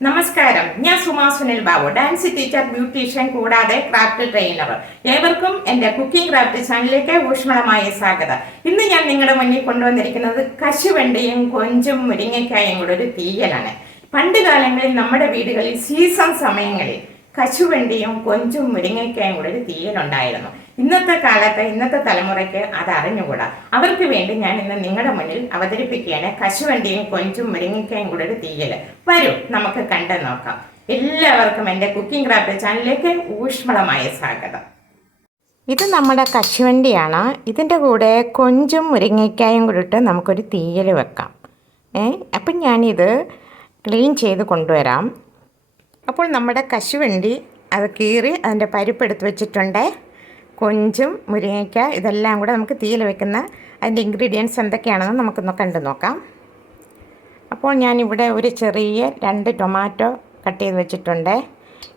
നമസ്കാരം, ഞാൻ Suma Sunil Babu, dance teacher, beautician കൂടാതെ ക്രാഫ്റ്റ് ട്രെയിനർ. ഏവർക്കും എൻ്റെ കുക്കിംഗ് ക്രാഫ്റ്റ് ചാനലിലേക്ക് ഊഷ്മളമായ സ്വാഗതം. ഇന്ന് ഞാൻ നിങ്ങളുടെ മുന്നിൽ കൊണ്ടുവന്നിരിക്കുന്നത് കശുവണ്ടിയും കൊഞ്ചും മുരിങ്ങയ്ക്കായും കൂടെ ഒരു തീയലാണ്. പണ്ട് കാലങ്ങളിൽ നമ്മുടെ വീടുകളിൽ സീസൺ സമയങ്ങളിൽ കശുവണ്ടിയും കൊഞ്ചും മുരിങ്ങയ്ക്കായും കൂടെ ഒരു തീയലുണ്ടായിരുന്നു. ഇന്നത്തെ കാലത്ത് ഇന്നത്തെ തലമുറയ്ക്ക് അത് അറിഞ്ഞുകൂടാ. അവർക്ക് വേണ്ടി ഞാൻ ഇന്ന് നിങ്ങളുടെ മുന്നിൽ അവതരിപ്പിക്കുകയാണ് കശുവണ്ടിയും കൊഞ്ചും മുരിങ്ങയ്ക്കായും കൂടെ ഒരു തീയല്. വരൂ, നമുക്ക് കണ്ടു നോക്കാം. എല്ലാവർക്കും എൻ്റെ കുക്കിംഗ് ക്രാഫ്റ്റ് ചാനലിലേക്ക് ഊഷ്മളമായ സ്വാഗതം. ഇത് നമ്മുടെ കശുവണ്ടിയാണ്. ഇതിൻ്റെ കൂടെ കൊഞ്ചും മുരിങ്ങയ്ക്കായും കൂടി ഇട്ട് നമുക്കൊരു തീയൽ വെക്കാം. അപ്പം ഞാനിത് ക്ലീൻ ചെയ്ത് കൊണ്ടുവരാം. അപ്പോൾ നമ്മുടെ കശുവണ്ടി അത് കീറി അതിൻ്റെ പരിപ്പെടുത്ത് വെച്ചിട്ടുണ്ട്. കൊഞ്ചും മുരിങ്ങയ്ക്ക ഇതെല്ലാം കൂടെ നമുക്ക് തീയിൽ വെക്കുന്ന അതിൻ്റെ ഇൻഗ്രീഡിയൻസ് എന്തൊക്കെയാണെന്ന് നമുക്കൊന്ന് കണ്ടു നോക്കാം. അപ്പോൾ ഞാനിവിടെ ഒരു ചെറിയ 2 ടൊമാറ്റോ കട്ട് ചെയ്ത് വെച്ചിട്ടുണ്ട്.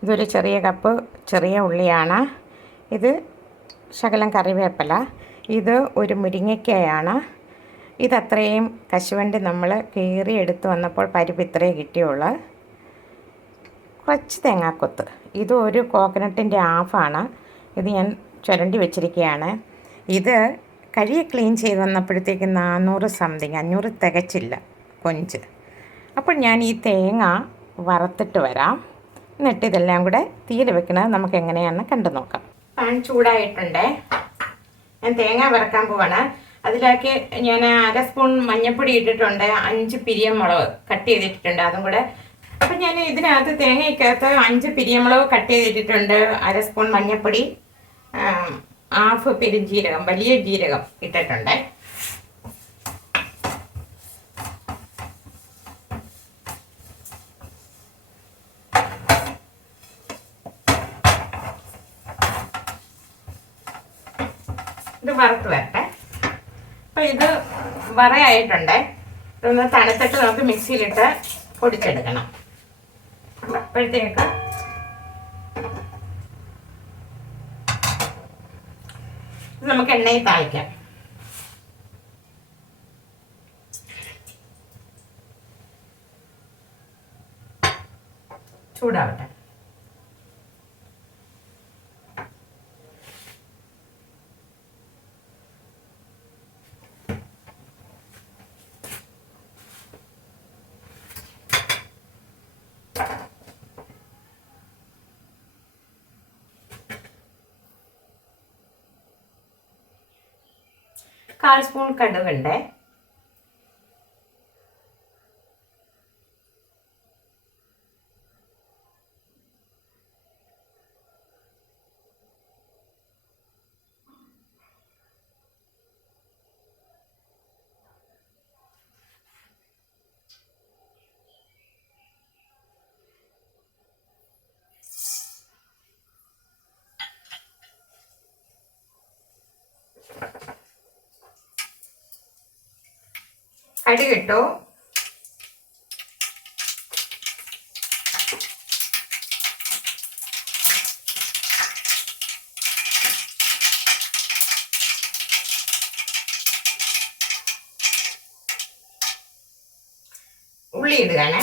ഇതൊരു ചെറിയ കപ്പ് ചെറിയ ഉള്ളിയാണ്. ഇത് ശകലം കറിവേപ്പില. ഇത് ഒരു മുരിങ്ങയ്ക്കയാണ്. ഇതത്രയും കശുവണ്ടി നമ്മൾ കീറി എടുത്ത് വന്നപ്പോൾ പരിപ്പ് ഇത്രയേ കിട്ടിയുള്ളൂ. കുറച്ച് തേങ്ങാക്കൊത്ത്. ഇത് ഒരു കോക്കനട്ടിൻ്റെ ഹാഫാണ്. ഇത് ഞാൻ ചുരണ്ടി വെച്ചിരിക്കുകയാണ്. ഇത് കഴുകി ക്ലീൻ ചെയ്ത് വന്നപ്പോഴത്തേക്ക് 400 സംതിങ്, 500 തികച്ചില്ല കൊഞ്ച്. അപ്പോൾ ഞാൻ ഈ തേങ്ങ വറുത്തിട്ട് വരാം. എന്നിട്ട് ഇതെല്ലാം കൂടെ തീയിൽ വെക്കുന്നത് നമുക്ക് എങ്ങനെയാണെന്ന് കണ്ടു നോക്കാം. പാൻ ചൂടായിട്ടുണ്ട്. ഞാൻ തേങ്ങ വറക്കാൻ പോവാണ്. അതിലേക്ക് ഞാൻ 1 സ്പൂൺ മഞ്ഞൾപ്പൊടി ഇട്ടിട്ടുണ്ട്. 5 പിരിയമുളക് കട്ട് ചെയ്തിട്ടുണ്ട്, അതും കൂടെ. അപ്പം ഞാൻ ഇതിനകത്ത് തേങ്ങയ്ക്കകത്ത് 5 പിരിയമുളക് കട്ട് ചെയ്തിട്ടുണ്ട്, 1 സ്പൂൺ മഞ്ഞൾപ്പൊടി, 1/2 പെരുംജീരകം, വലിയ ജീരകം ഇട്ടിട്ടുണ്ട്. ഇത് വറുത്ത് വരട്ടെ. അപ്പം ഇത് വറയായിട്ടുണ്ട്. ഇതൊന്ന് തണുത്തിട്ട് നമുക്ക് മിക്സിയിലിട്ട് പൊടിച്ചെടുക്കണം. അപ്പോഴത്തേക്ക് നമുക്ക് എണ്ണയിൽ താളിക്കാം. ചൂടാവട്ടെ. കാൽ സ്പൂൺ കടുകുണ്ട്. കടുകിട്ടു. ഉള്ളി ഇടുകയാണ്.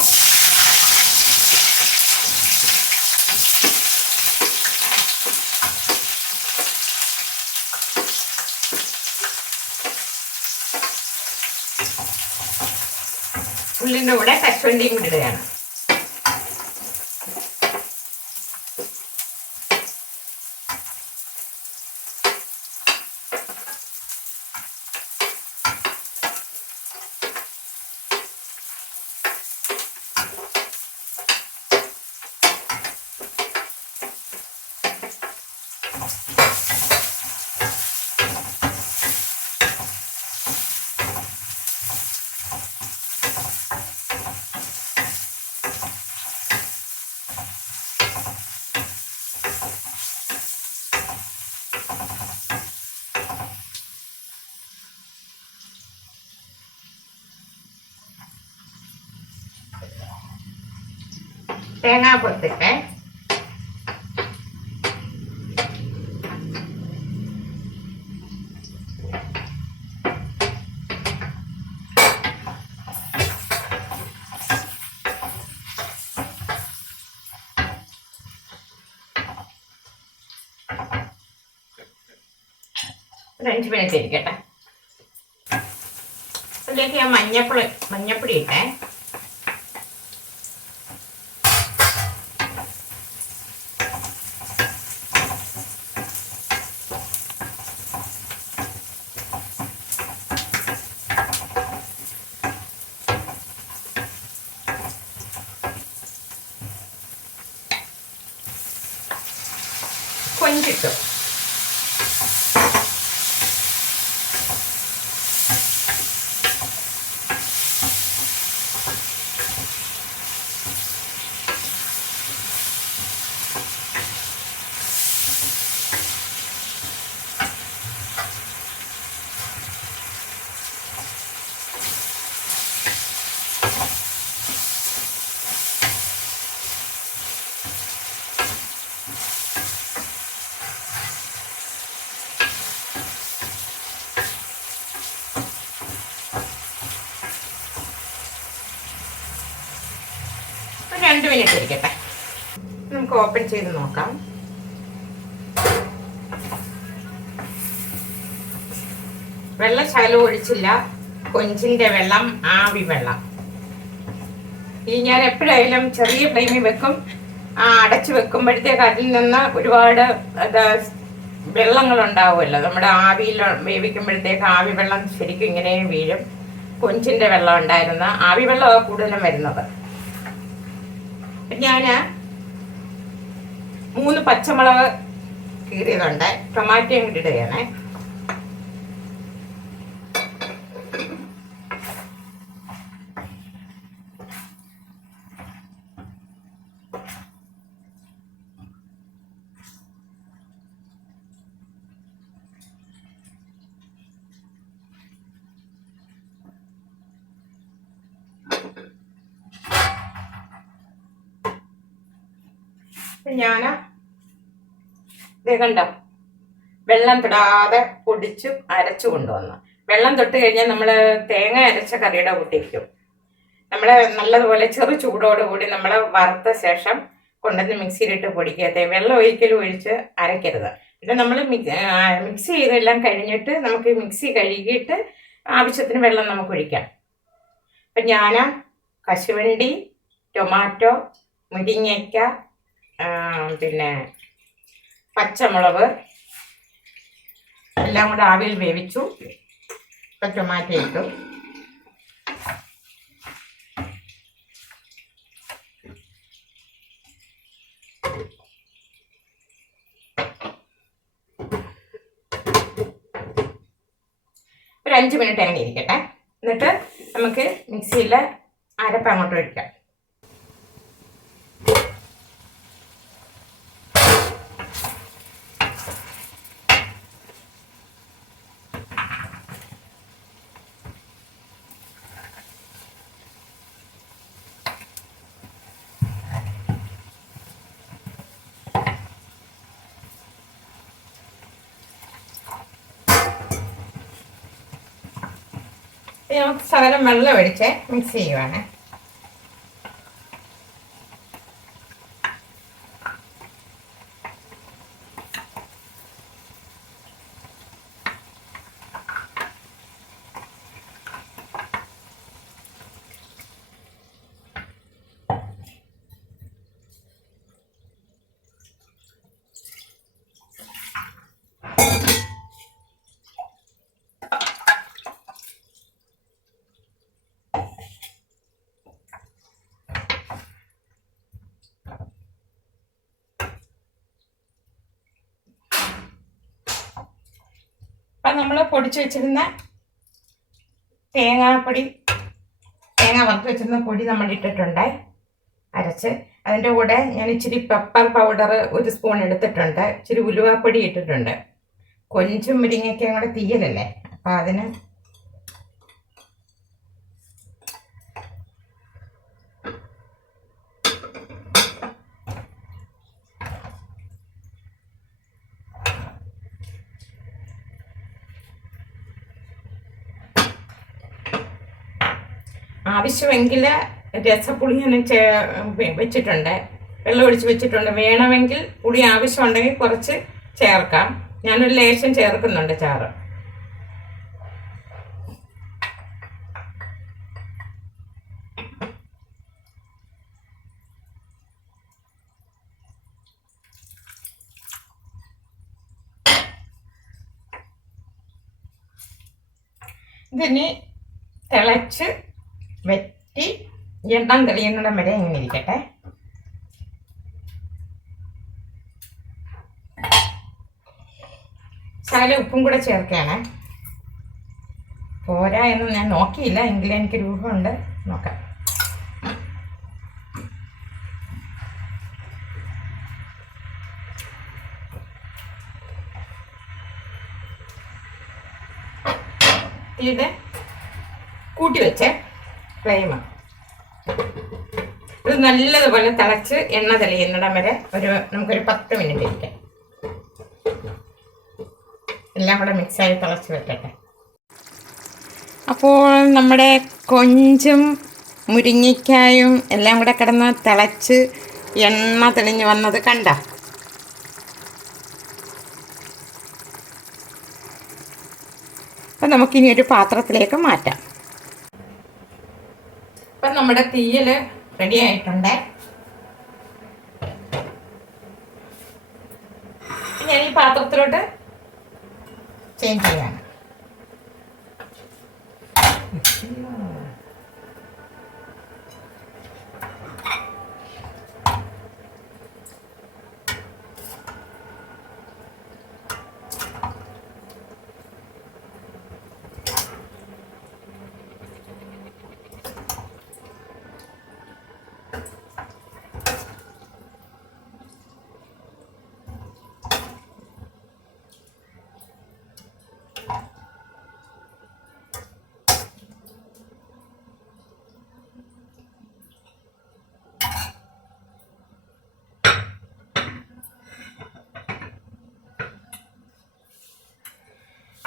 ഉള്ളിൻ്റെ കൂടെ കശുവണ്ടിയും കൂടി ഇടുകയാണ്. തേങ്ങ കൊത്തിട്ട് ഒരു 5 മിനിറ്റ് ഇരിക്കട്ടെ. അതിലേക്ക് ഞാൻ മഞ്ഞപ്പൊടി ഇട്ടേ. കൊഞ്ചിട്ടു. ഒരു 2 മിനിറ്റ് ഇരിക്കട്ടെ. നമുക്ക് ഓപ്പൺ ചെയ്ത് നോക്കാം. വെള്ളം ശകലം ഒഴിച്ചില്ല. കൊഞ്ചിന്റെ വെള്ളം, ആവി വെള്ളം. ഈ ഞാൻ എപ്പോഴായാലും ചെറിയ ഫ്ലെയിമിൽ വെക്കും. അടച്ചു വെക്കുമ്പോഴത്തേക്ക് അതിൽ നിന്ന് ഒരുപാട് വെള്ളങ്ങൾ ഉണ്ടാവുമല്ലോ. നമ്മുടെ ആവിയിൽ വേവിക്കുമ്പോഴത്തേക്ക് ആവി വെള്ളം ശരിക്കും ഇങ്ങനെ വീഴും. കൊഞ്ചിന്റെ വെള്ളം ഉണ്ടായിരുന്ന ആവി വെള്ളമാണ് കൂടുതലും വരുന്നത്. ഞാൻ 3 പച്ചമുളക് കീറിയതുണ്ട്. ടൊമാറ്റോയും കൂടി ഇടുകയാണേ. ഞാൻ കണ്ടോ, വെള്ളം തൊടാതെ പൊടിച്ച് അരച്ചു കൊണ്ടുവന്നു. വെള്ളം തൊട്ട് കഴിഞ്ഞാൽ നമ്മൾ തേങ്ങ അരച്ച കറിയുടെ കൂട്ടിരിക്കും. നമ്മൾ നല്ലതുപോലെ ചെറു ചൂടോടുകൂടി നമ്മൾ വറുത്ത ശേഷം കൊണ്ടുവന്ന് മിക്സിയിലിട്ട് പൊടിക്കാത്ത വെള്ളം ഒരിക്കലും ഒഴിച്ച് അരയ്ക്കരുത്. പിന്നെ നമ്മൾ മിക്സ് ചെയ്തെല്ലാം കഴിഞ്ഞിട്ട് നമുക്ക് മിക്സി കഴുകിയിട്ട് ആവശ്യത്തിന് വെള്ളം നമുക്ക് ഒഴിക്കാം. അപ്പം ഞാൻ കശുവണ്ടി, ടൊമാറ്റോ, മുരിങ്ങയ്ക്ക, പിന്നെ പച്ചമുളക് എല്ലാം കൂടെ ആവിയിൽ വേവിച്ചു. ഇപ്പം ടൊമാറ്റോ ഇട്ടു. ഒരു 5 മിനിറ്റ് അങ്ങനെ ഇരിക്കട്ടെ. എന്നിട്ട് നമുക്ക് മിക്സിയിൽ അരപ്പ് അങ്ങോട്ട് ഒഴിക്കാം. നമുക്ക് ശകലം വെള്ളം ഒഴിച്ച് മിക്സ് ചെയ്യുവാണ്. അപ്പം നമ്മൾ പൊടിച്ചു വെച്ചിരുന്ന തേങ്ങ വറുത്ത് വെച്ചിരുന്ന പൊടി നമ്മൾ ഇട്ടിട്ടുണ്ട് അരച്ച്. അതിൻ്റെ കൂടെ ഞാൻ ഇച്ചിരി പെപ്പർ പൗഡർ 1 സ്പൂൺ എടുത്തിട്ടുണ്ട്. ഇച്ചിരി ഉലുവാപ്പൊടി ഇട്ടിട്ടുണ്ട്. കൊഞ്ചും മുരിങ്ങയ്ക്കയും കൂടെ തീയലല്ലേ, അപ്പം അതിന് ആവശ്യമെങ്കിൽ രസപ്പുളി ഞാൻ വെച്ചിട്ടുണ്ട്, വെള്ളം ഒഴിച്ച് വെച്ചിട്ടുണ്ട്. വേണമെങ്കിൽ പുളി ആവശ്യമുണ്ടെങ്കിൽ കുറച്ച് ചേർക്കാം. ഞാനൊരു ലേശം ചേർക്കുന്നുണ്ട് ചാറ്. ഇതിനി തിളച്ച് വെറ്റി എണ്ണം തെളിയുന്നിടം വരെ ഇങ്ങനെ ഇരിക്കട്ടെ. ശകലം ഉപ്പും കൂടെ ചേർക്കുകയാണ്. പോരാ എന്ന് ഞാൻ നോക്കിയില്ല, എങ്കിലും എനിക്ക് രൂപമുണ്ട്. നോക്കാം. ഇത് കൂട്ടി വെച്ച് ഫ്ലെയിം ഇത് നല്ലതുപോലെ തിളച്ച് എണ്ണ തെളിയുന്നിടം വരെ നമുക്കൊരു 10 മിനിറ്റ് ഇരിക്കാം. എല്ലാം കൂടെ മിക്സായി തിളച്ച് വെക്കട്ടെ. അപ്പോൾ നമ്മുടെ കൊഞ്ചും മുരിങ്ങയ്ക്കായും എല്ലാം കൂടെ കിടന്ന് തിളച്ച് എണ്ണ തെളിഞ്ഞ് വന്നത് കണ്ട. അപ്പം നമുക്കിനി ഒരു പാത്രത്തിലേക്ക് മാറ്റാം. അപ്പം നമ്മുടെ തീയൽ റെഡി ആയിട്ടുണ്ട്. ഞാൻ ഈ പാത്രത്തിലോട്ട് ചേഞ്ച് ചെയ്യാണ്.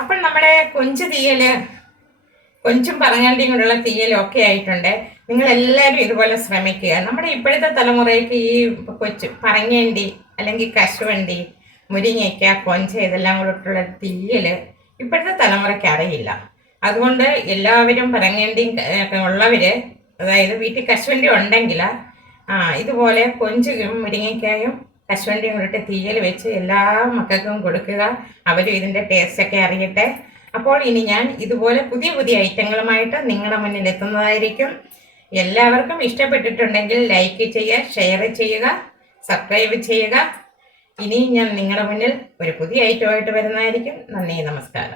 അപ്പം നമ്മുടെ കൊഞ്ചും പറഞ്ഞാണ്ടിയും കൊണ്ടുള്ള തീയലും ഒക്കെ ആയിട്ടുണ്ട്. നിങ്ങളെല്ലാവരും ഇതുപോലെ ശ്രമിക്കുക. നമ്മുടെ ഇപ്പോഴത്തെ തലമുറയ്ക്ക് ഈ പറങ്ങേണ്ടി അല്ലെങ്കിൽ കശുവണ്ടി, മുരിങ്ങയ്ക്ക, കൊഞ്ച ഇതെല്ലാം കൂടിയിട്ടുള്ള തീയൽ ഇപ്പോഴത്തെ തലമുറയ്ക്ക് അറിയില്ല. അതുകൊണ്ട് എല്ലാവരും പറങ്ങേണ്ടിയും ഉള്ളവർ, അതായത് വീട്ടിൽ കശുവണ്ടി ഉണ്ടെങ്കിൽ ഇതുപോലെ കൊഞ്ചും മുരിങ്ങയ്ക്കായും കശുവണ്ടിയും കൂടിയിട്ട് തീയൽ വെച്ച് എല്ലാ മക്കൾക്കും കൊടുക്കുക. അവരും ഇതിൻ്റെ ടേസ്റ്റൊക്കെ അറിയട്ടെ. അപ്പോൾ ഇനി ഞാൻ ഇതുപോലെ പുതിയ പുതിയ ഐറ്റങ്ങളുമായിട്ട് നിങ്ങളുടെ മുന്നിൽ എത്തുന്നതായിരിക്കും. എല്ലാവർക്കും ഇഷ്ടപ്പെട്ടിട്ടുണ്ടെങ്കിൽ ലൈക്ക് ചെയ്യുക, ഷെയർ ചെയ്യുക, സബ്സ്ക്രൈബ് ചെയ്യുക. ഇനിയും ഞാൻ നിങ്ങളുടെ മുന്നിൽ ഒരു പുതിയ ഐറ്റമായിട്ട് വരുന്നതായിരിക്കും. നന്ദി, നമസ്കാരം.